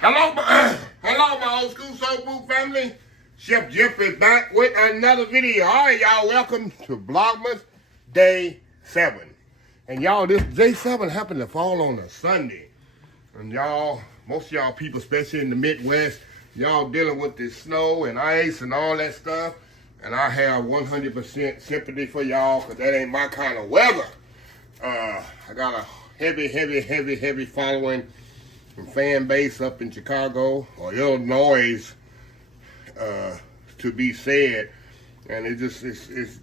Hello, my old school soul food family. Chef Jeff is back with another video. All right, y'all, welcome to Vlogmas Day 7. And y'all, this Day 7 happened to fall on a Sunday. And y'all, most of y'all people, especially in the Midwest, y'all dealing with this snow and ice and all that stuff. And I have 100% sympathy for y'all, because that ain't my kind of weather. I got a heavy following and fan base up in Chicago or Illinois, to be said, and it's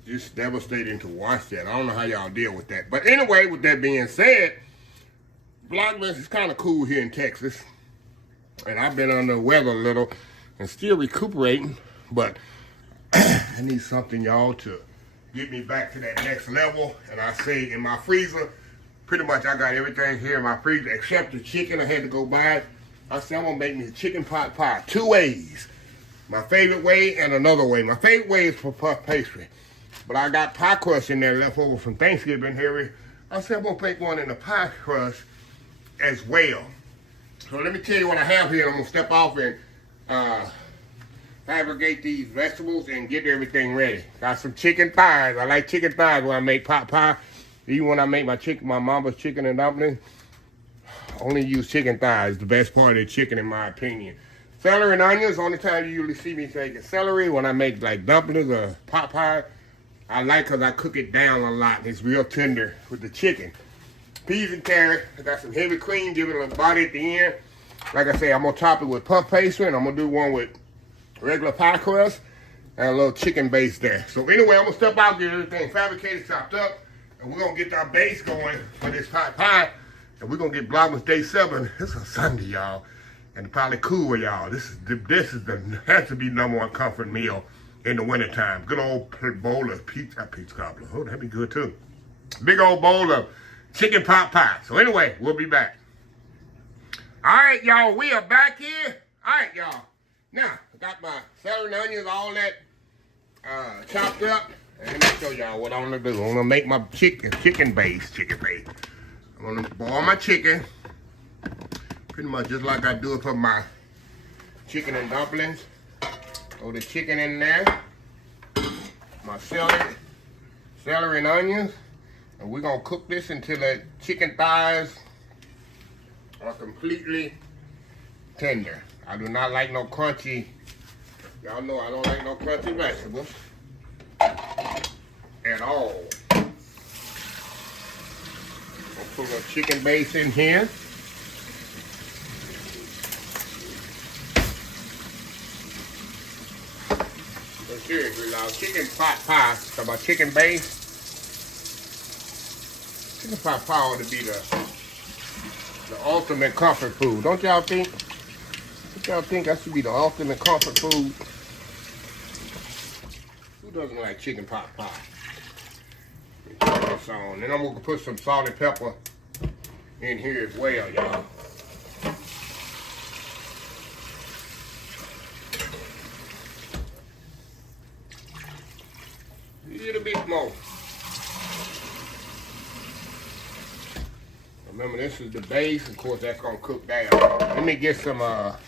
just devastating to watch that. I don't know how y'all deal with that, but anyway, with that being said, Vlogmas is kind of cool here in Texas, and I've been under the weather a little and still recuperating, but I need something, y'all, to get me back to that next level. And I say in my freezer, pretty much I got everything here in my freezer except the chicken. I had to go buy it. I said I'm gonna make me a chicken pot pie, 2 ways. My favorite way and another way. My favorite way is for puff pastry, but I got pie crust in there left over from Thanksgiving here. I said I'm gonna make one in the pie crust as well. So let me tell you what I have here. I'm gonna step off and fabricate these vegetables and get everything ready. Got some chicken thighs. I like chicken thighs when I make pot pie. Even when I make my mama's chicken and dumplings, only use chicken thighs. The best part of the chicken, in my opinion. Celery and onions, only time you usually see me taking celery. When I make like dumplings or pot pie, I like because I cook it down a lot. It's real tender with the chicken. Peas and carrots. I got some heavy cream, give it a little body at the end. Like I say, I'm gonna top it with puff pastry, and I'm gonna do one with regular pie crust and a little chicken base there. So anyway, I'm gonna step out, get everything fabricated, chopped up, and we're gonna get our base going for this pot pie, and we're gonna get Vlogmas Day 7. It's a Sunday, y'all, and probably cool with y'all. This has to be #1 comfort meal in the wintertime. Good old bowl of pizza cobbler. Oh, that'd be good too. Big old bowl of chicken pot pie. So anyway, we'll be back. All right, y'all, we are back here. All right, y'all. Now, I got my celery and onions, all that chopped up. And let me show y'all what I'm gonna do. I'm gonna make my chicken base. I'm gonna boil my chicken, pretty much just like I do it for my chicken and dumplings. Throw the chicken in there, my celery and onions, and we're gonna cook this until the chicken thighs are completely tender. I do not like no crunchy. Y'all know I don't like no crunchy vegetables at all. I'll put a chicken base in here. So seriously, now chicken pot pie. So my chicken base. Chicken pot pie ought to be the ultimate comfort food. Don't y'all think? Y'all think that should be the ultimate comfort food? Who doesn't like chicken pot pie? Let me turn this on. Then I'm gonna put some salt and pepper in here as well, y'all. A little bit more. Remember, this is the base. Of course, that's gonna cook down. Let me get some salt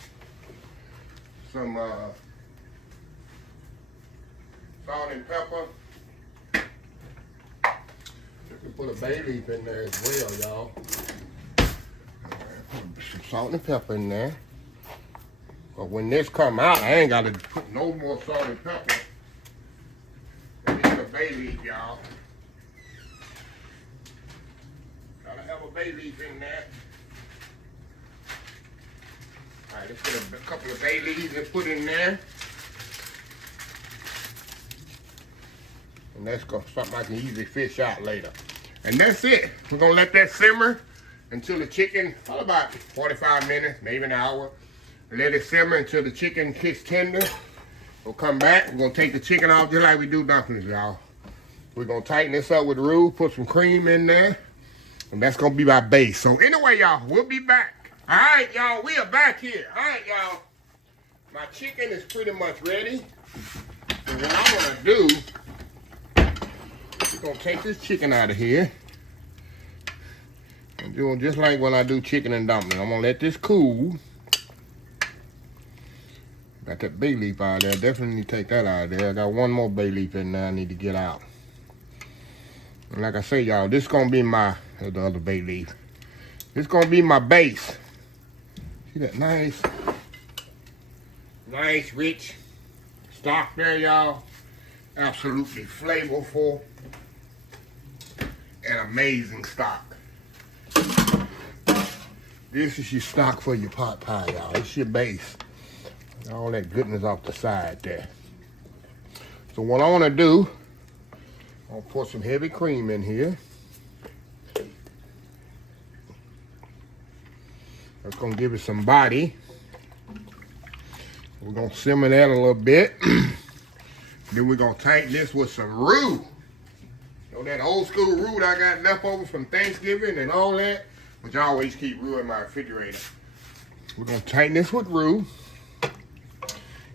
and pepper. You can put a bay leaf in there as well, y'all. Put some salt and pepper in there. But when this come out, I ain't got to put no more salt and pepper. Let me get a bay leaf, y'all. Gotta have a bay leaf in there. All right, let's get a couple of bay leaves and put in there. And that's something I can easily fish out later. And that's it. We're gonna let that simmer until the chicken, probably about 45 minutes, maybe an hour. Let it simmer until the chicken gets tender. We'll come back. We're gonna take the chicken off just like we do dumplings, y'all. We're gonna tighten this up with roux, put some cream in there, and that's gonna be my base. So anyway, y'all, we'll be back. All right, y'all, we are back here. All right, y'all. My chicken is pretty much ready. And what I'm gonna do, we're gonna take this chicken out of here and do it just like when I do chicken and dumplings. I'm gonna let this cool. Got that bay leaf out there. Definitely need to take that out of there. I got one more bay leaf in there I need to get out. And like I say, y'all, this is going to be my, the other bay leaf. This is going to be my base. See that nice, rich stock there, y'all. Absolutely flavorful and amazing stock. This is your stock for your pot pie, y'all. It's your base. All that goodness off the side there. So what I want to do, I'll pour some heavy cream in here. That's going to give it some body. We're going to simmer that a little bit. Then we're going to tighten this with some roux. You know that old school roux that I got left over from Thanksgiving and all that? Which I always keep roux in my refrigerator. We're going to tighten this with roux.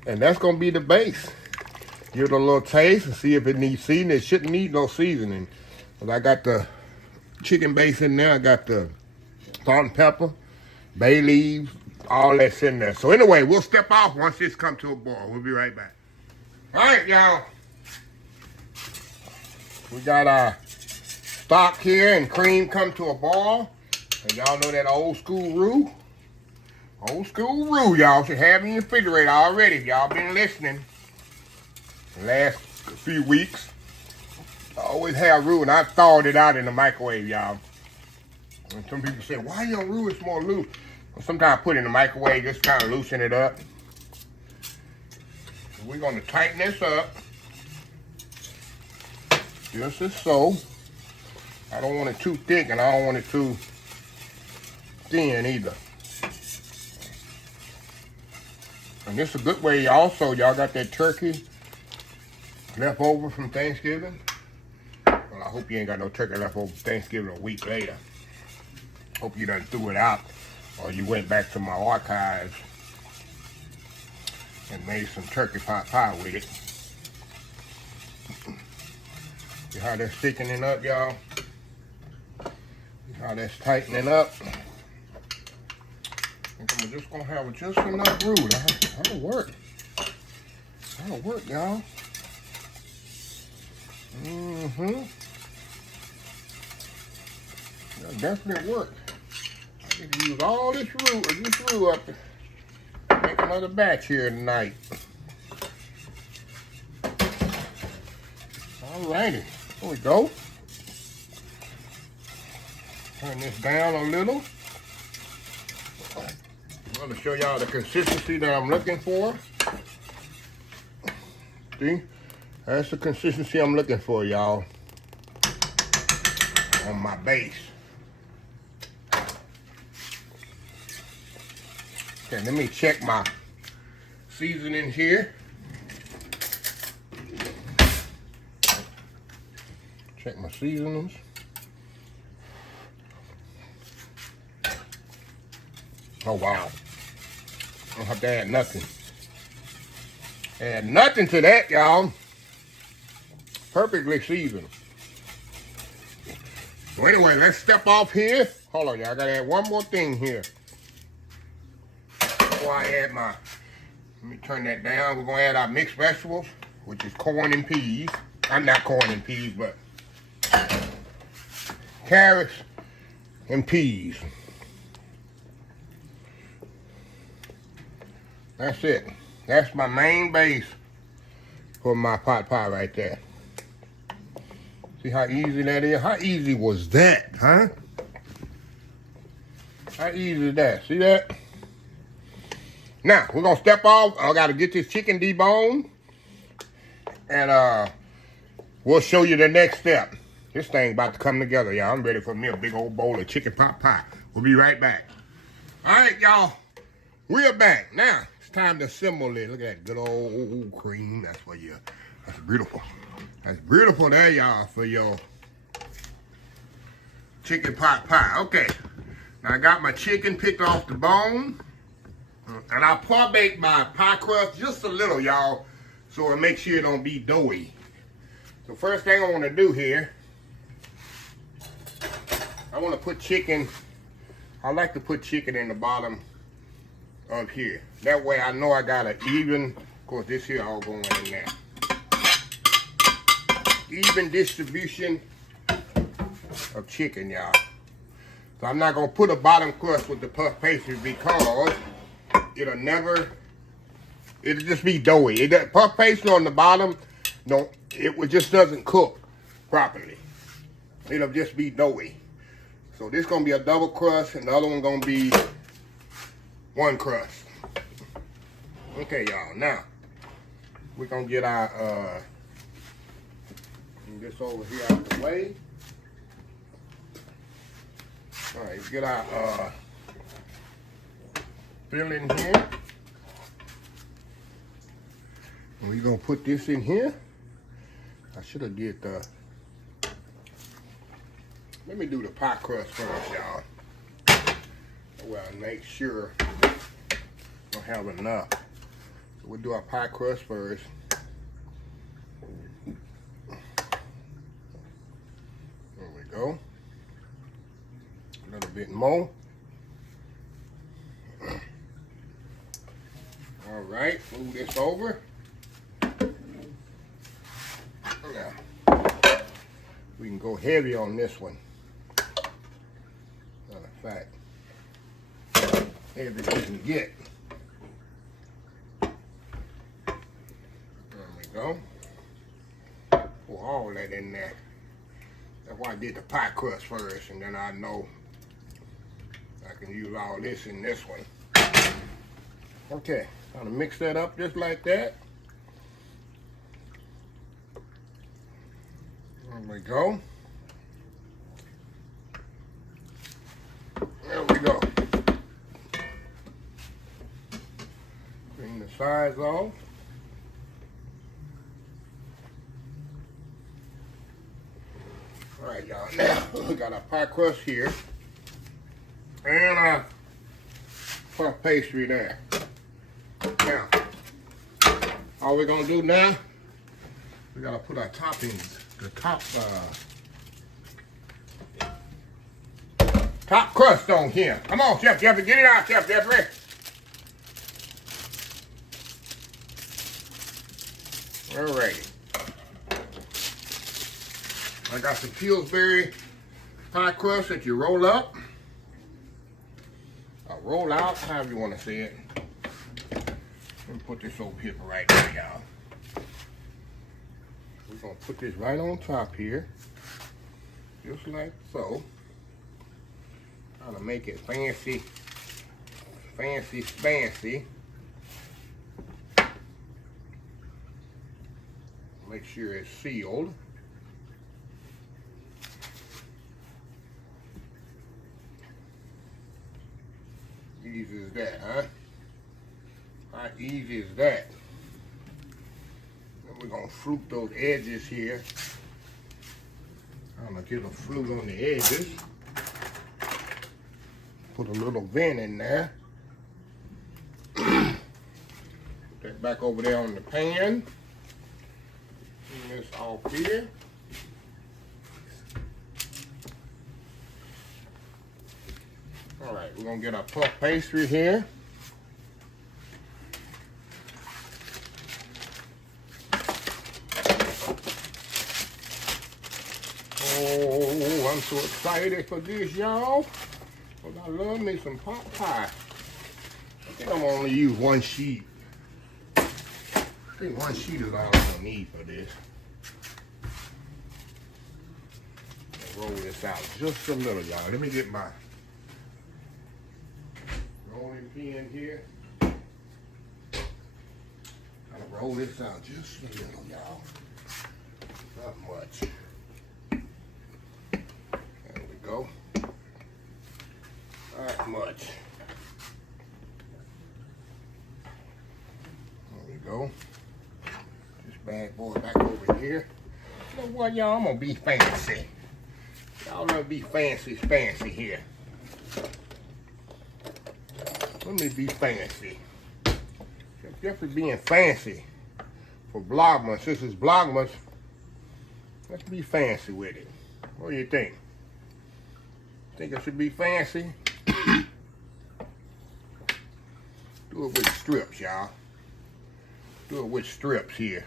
And that's going to be the base. Give it a little taste and see if it needs seasoning. It shouldn't need no seasoning. But I got the chicken base in there. I got the salt and pepper, bay leaves, all that's in there. So anyway, we'll step off once this comes to a boil. We'll be right back. All right, y'all. We got our stock here and cream come to a boil. And y'all know that old school roux. Old school roux, y'all should have in your refrigerator already. If y'all been listening the last few weeks. I always have roux, and I thawed it out in the microwave, y'all. And some people say, why your roux is more loose? Well, sometimes I put it in the microwave, just kind of loosen it up. So we're going to tighten this up. Just as so. I don't want it too thick, and I don't want it too thin either. And this is a good way also, y'all got that turkey left over from Thanksgiving. Well, I hope you ain't got no turkey left over from Thanksgiving a week later. Hope you done threw it out or you went back to my archives and made some turkey pot pie with it. See how that's thickening up, y'all? See how that's tightening up? I'm just gonna have just enough roux. That'll work. That'll work, y'all. That'll definitely work. I need to use all this roux up to make another batch here tonight. Alrighty, there we go. Turn this down a little. I'm going to show y'all the consistency that I'm looking for. See? That's the consistency I'm looking for, y'all. On my base. Okay, let me check my seasoning here. Check my seasonings. Oh, wow. I don't have to add nothing. Add nothing to that, y'all. Perfectly seasoned. So anyway, let's step off here. Hold on, y'all. I gotta add one more thing here. Before I add my, let me turn that down. We're gonna add our mixed vegetables, which is corn and peas. I'm not corn and peas, but carrots and peas. That's it. That's my main base for my pot pie right there. See how easy that is? How easy was that, huh? How easy is that? See that? Now, we're going to step off. I got to get this chicken deboned. And we'll show you the next step. This thing about to come together, y'all. I'm ready for me a big old bowl of chicken pot pie. We'll be right back. All right, y'all. We're back. Now, it's time to assemble it. Look at that good old cream. That's for you. That's beautiful. That's beautiful there, y'all, for your chicken pot pie. Okay. Now, I got my chicken picked off the bone. And I par-bake my pie crust just a little, y'all, so it makes sure it don't be doughy. So first thing I want to do here, I want to put chicken. I like to put chicken in the bottom up here. That way I know I got an even, of course this here all going in there. Even distribution of chicken, y'all. So I'm not gonna put a bottom crust with the puff pastry because it'll just be doughy. Puff pastry on the bottom, no, just doesn't cook properly. It'll just be doughy. So this gonna be a double crust and the other one gonna be one crust. Okay, y'all, now we're gonna get our this over here out the way. All right, get our filling here. And we're gonna put this in here. I should have did the, let me do the pie crust first, y'all. Well, make sure we'll have enough. So we'll do our pie crust first. There we go. A little bit more. All right, move this over. Now, we can go heavy on this one. Matter of fact, heavy as we can get. There we go. Pour all that in there. That's why I did the pie crust first, and then I know I can use all this in this one. Okay, I'm gonna mix that up just like that. There we go. There we go. Clean the sides off. All right, y'all. Now we got our pie crust here and our puff pastry there. Now, all we're gonna do now, we gotta put our toppings, the top crust on here. Come on, Chef Jeffrey, get it out, Chef Jeffrey. All right. I got some Pillsbury pie crust that you roll up. Or roll out, however you want to say it. Let me put this over here right now, y'all. We're going to put this right on top here. Just like so. Trying to make it fancy. Fancy. Make sure it's sealed. Easy as that, huh? How easy is that? Then we're gonna fruit those edges here. I'm gonna get a fruit on the edges. Put a little vent in there. Put that back over there on the pan. Clean this off here. All right, we're gonna get our puff pastry here. Oh, I'm so excited for this, y'all. Because I love me some pot pie. I think I'm gonna only use one sheet. I think one sheet is all I'm gonna need for this. Roll this out just a little, y'all. Let me get my rolling pin here. I'll roll this out just a little, y'all. Not much. There we go. Not much. There we go. This bad boy back over here. You know what, y'all? I'm gonna be fancy. Y'all gonna be fancy here. Let me be fancy. Jeffrey being fancy for Vlogmas. Since it's Vlogmas, let's be fancy with it. What do you think? Think I should be fancy? Do it with strips, y'all. Do it with strips here.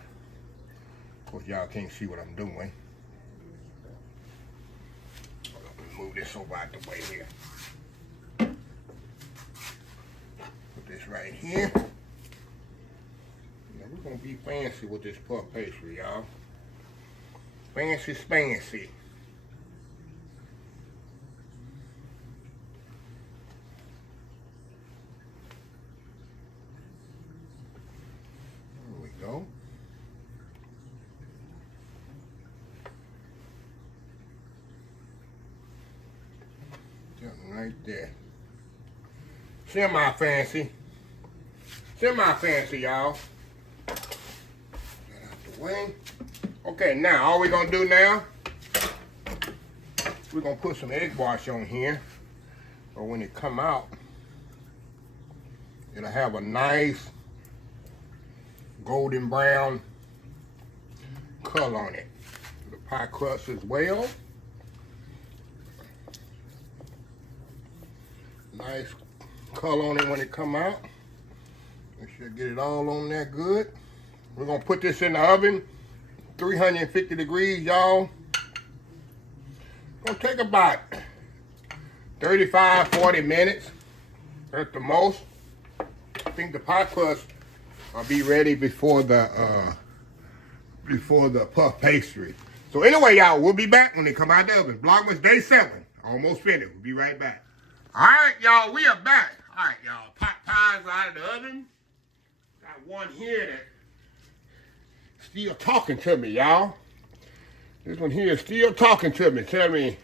Of course, y'all can't see what I'm doing. Move this over out the way here. Put this right here. Now we're gonna be fancy with this puff pastry, y'all. Fancy spancy. There we go. Right there. Semi-fancy. Semi-fancy, y'all. Get out the way. Okay, now, all we're going to do now, we're going to put some egg wash on here. So when it come out, it'll have a nice golden brown color on it. The pie crust as well. Nice color on it when it come out. Make sure get it all on there good. We're gonna put this in the oven, 350 degrees, y'all. Gonna take about 35, 40 minutes at the most. I think the pie crust will be ready before the puff pastry. So anyway, y'all, we'll be back when they come out the oven. Vlogmas day 7, almost finished. We'll be right back. All right, y'all, we are back. All right, y'all, pot pies out of the oven. Got one here that's still talking to me, y'all. This one here is still talking to me, tell me,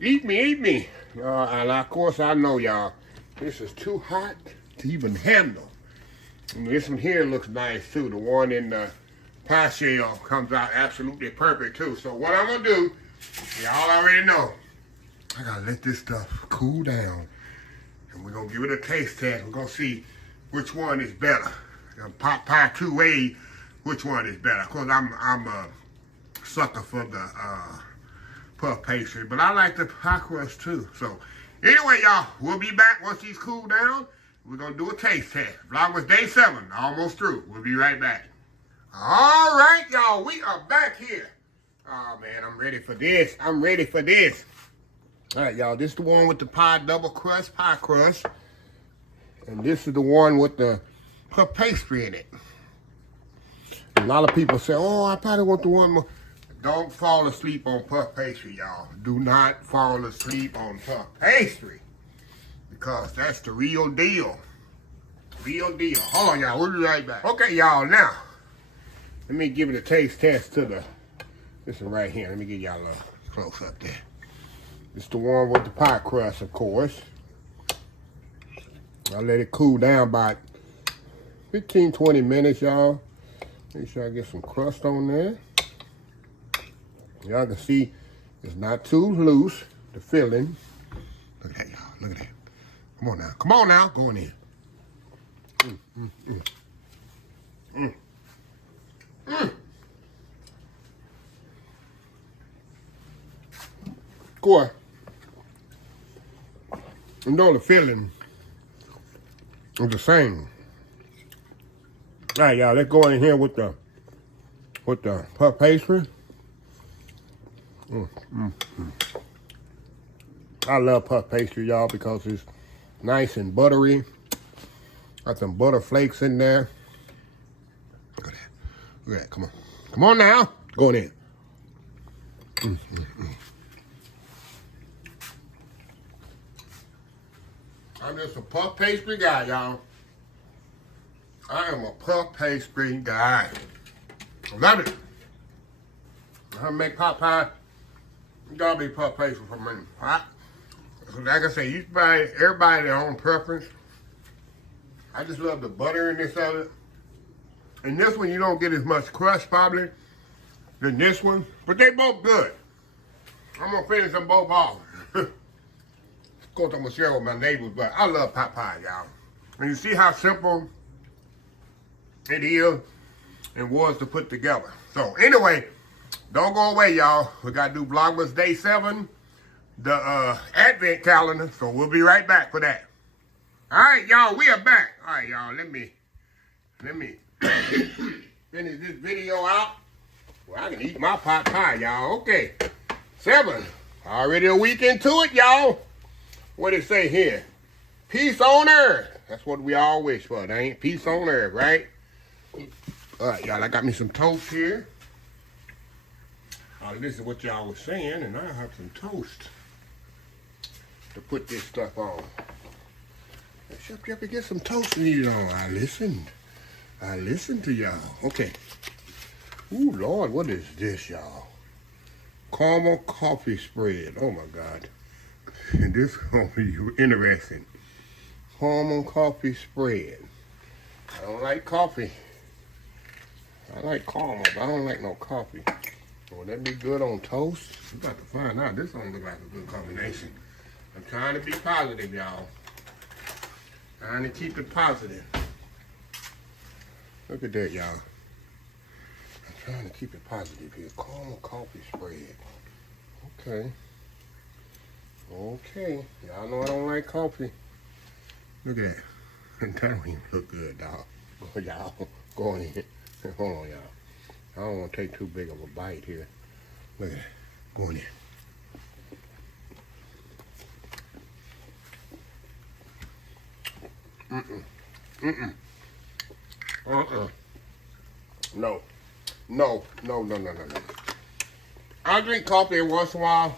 eat me, eat me. And of course, I know, y'all, this is too hot to even handle. And this one here looks nice, too. The one in the pie shell comes out absolutely perfect, too. So what I'm going to do, y'all already know, I gotta let this stuff cool down. And we're gonna give it a taste test. We're gonna see which one is better. Pot pie 2A, which one is better. Of course, I'm a sucker for the puff pastry, but I like the pie crust too. So anyway, y'all, we'll be back once these cool down. We're gonna do a taste test. Vlogmas day 7, almost through. We'll be right back. All right, y'all, we are back here. Oh man, I'm ready for this. I'm ready for this. All right, y'all, this is the one with the pie double crust, pie crust. And this is the one with the puff pastry in it. A lot of people say, oh, I probably want the one more. Don't fall asleep on puff pastry, y'all. Do not fall asleep on puff pastry. Because that's the real deal. Real deal. Hold on, y'all, we'll be right back. Okay, y'all, now, let me give it a taste test to this one right here. Let me get y'all a close up there. It's the one with the pie crust, of course. I let it cool down about 15, 20 minutes, y'all. Make sure I get some crust on there. Y'all can see it's not too loose, the filling. Look at that, y'all. Look at that. Come on now. Come on now. Go in here. Of course, you know the filling is the same. All right, y'all, let's go in here with the puff pastry. I love puff pastry, y'all, because it's nice and buttery. Got some butter flakes in there. Look at that. Look at that. Come on. Come on now. Going in. I'm just a puff pastry guy, y'all. I am a puff pastry guy. I love it. I make pot pie. You gotta be puff pastry for me. Like I say, everybody their own preference. I just love the butteriness of it. And this one, you don't get as much crust probably than this one, but they both good. I'm gonna finish them both off. Of course, I'm gonna share with my neighbors, but I love pot pie, y'all. And you see how simple it is and was to put together. So anyway, don't go away, y'all. We gotta do Vlogmas day 7, the Advent calendar. So we'll be right back for that. All right, y'all, we are back. All right, y'all, let me finish this video out. Well, I can eat my pot pie, y'all. Okay, 7. Already a week into it, y'all. What did it say here? Peace on earth. That's what we all wish for, ain't peace on earth, right? All right, y'all, I got me some toast here. This is what y'all was saying, and I have some toast to put this stuff on. Chef Jeffy, get some toast to eat on. I listened to y'all. Okay. Ooh, Lord, what is this, y'all? Caramel coffee spread. Oh, my God. This is going to be interesting. Caramel coffee spread. I don't like coffee. I like caramel, but I don't like no coffee. Will that be good on toast? We're about to find out. This don't look like a good combination. I'm trying to be positive, y'all. Trying to keep it positive. Look at that, y'all. I'm trying to keep it positive here. Caramel coffee spread. Okay. Okay. Y'all know I don't like coffee. Look at that. That don't even look good, dog. Y'all, go on in. Hold on, y'all. I don't want to take too big of a bite here. Look at that. Go on in. No. I drink coffee every once in a while,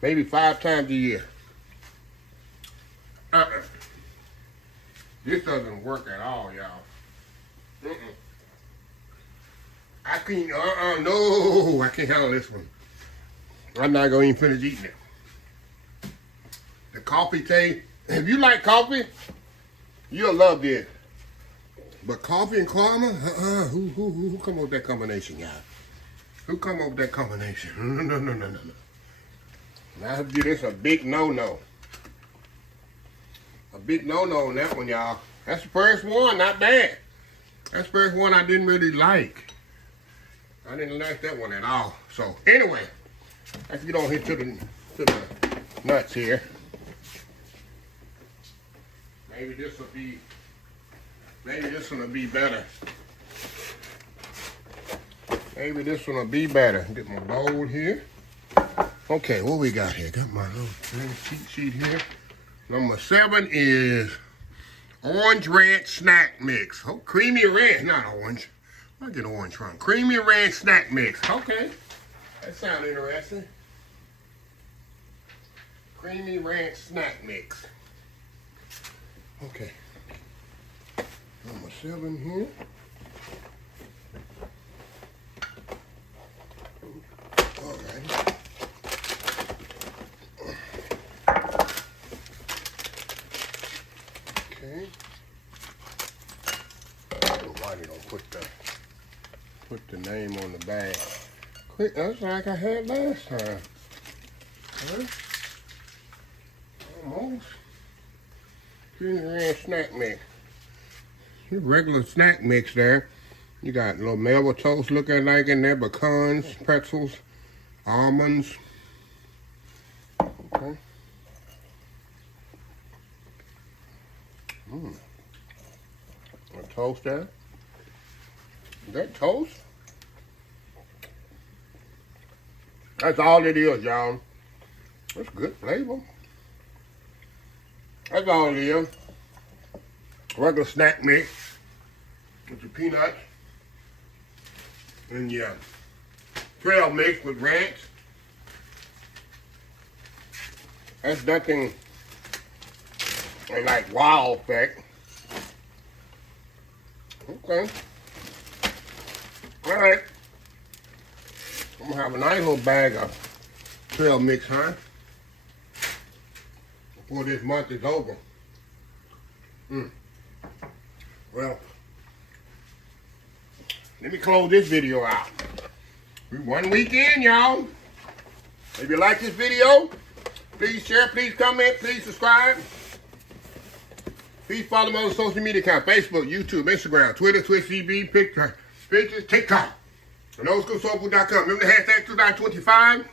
maybe 5 times a year. This doesn't work at all, y'all. I can't, no, I can't handle this one. I'm not going to even finish eating it. The coffee taste, if you like coffee, you'll love this. But coffee and caramel, who come up with that combination, y'all? Who come up with that combination? No. Now, I'll give this a big no-no. A big no-no on that one, y'all. That's the first one, not bad. That's the first one I didn't really like. I didn't like that one at all. So, anyway, let's get on here to the nuts here. Maybe this will be better. Maybe this one will be better. Get my bowl here. Okay, what we got here? Got my little cheat sheet here. Number 7 is orange ranch snack mix. Oh, creamy ranch, not orange. I get orange from creamy ranch snack mix. Okay, that sounds interesting. Creamy ranch snack mix. Okay. Number 7 here. All right. Okay. I don't know why they don't put the name on the bag. Quick, that's like I had last time. Huh? Almost. Creamy ranch snack mix. Your regular snack mix there. You got a little Melba toast looking like in there, pecans, pretzels, almonds. Okay. A toast there. Is that toast? That's all it is, y'all. That's good flavor. That's all it is. Regular snack mix with your peanuts and your trail mix with ranch. That's nothing like wow effect. Okay. All right. I'm gonna have a nice little bag of trail mix, huh? Before this month is over. Well, let me close this video out. We're 1 week in, y'all. If you like this video, please share, please comment, please subscribe. Please follow my other social media account, Facebook, YouTube, Instagram, Twitter, Twitch TV, pictures, TikTok, and oldschoolsoulfood.com. Remember the hashtag 2025?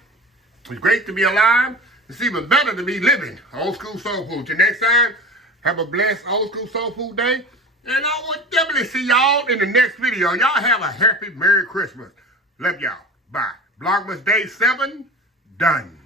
It's great to be alive. It's even better to be living. Old School Soul Food. Till next time, Have a blessed old school soul food day. And I will definitely see y'all in the next video. Y'all have a happy Merry Christmas. Love y'all. Bye. Vlogmas Day 7, done.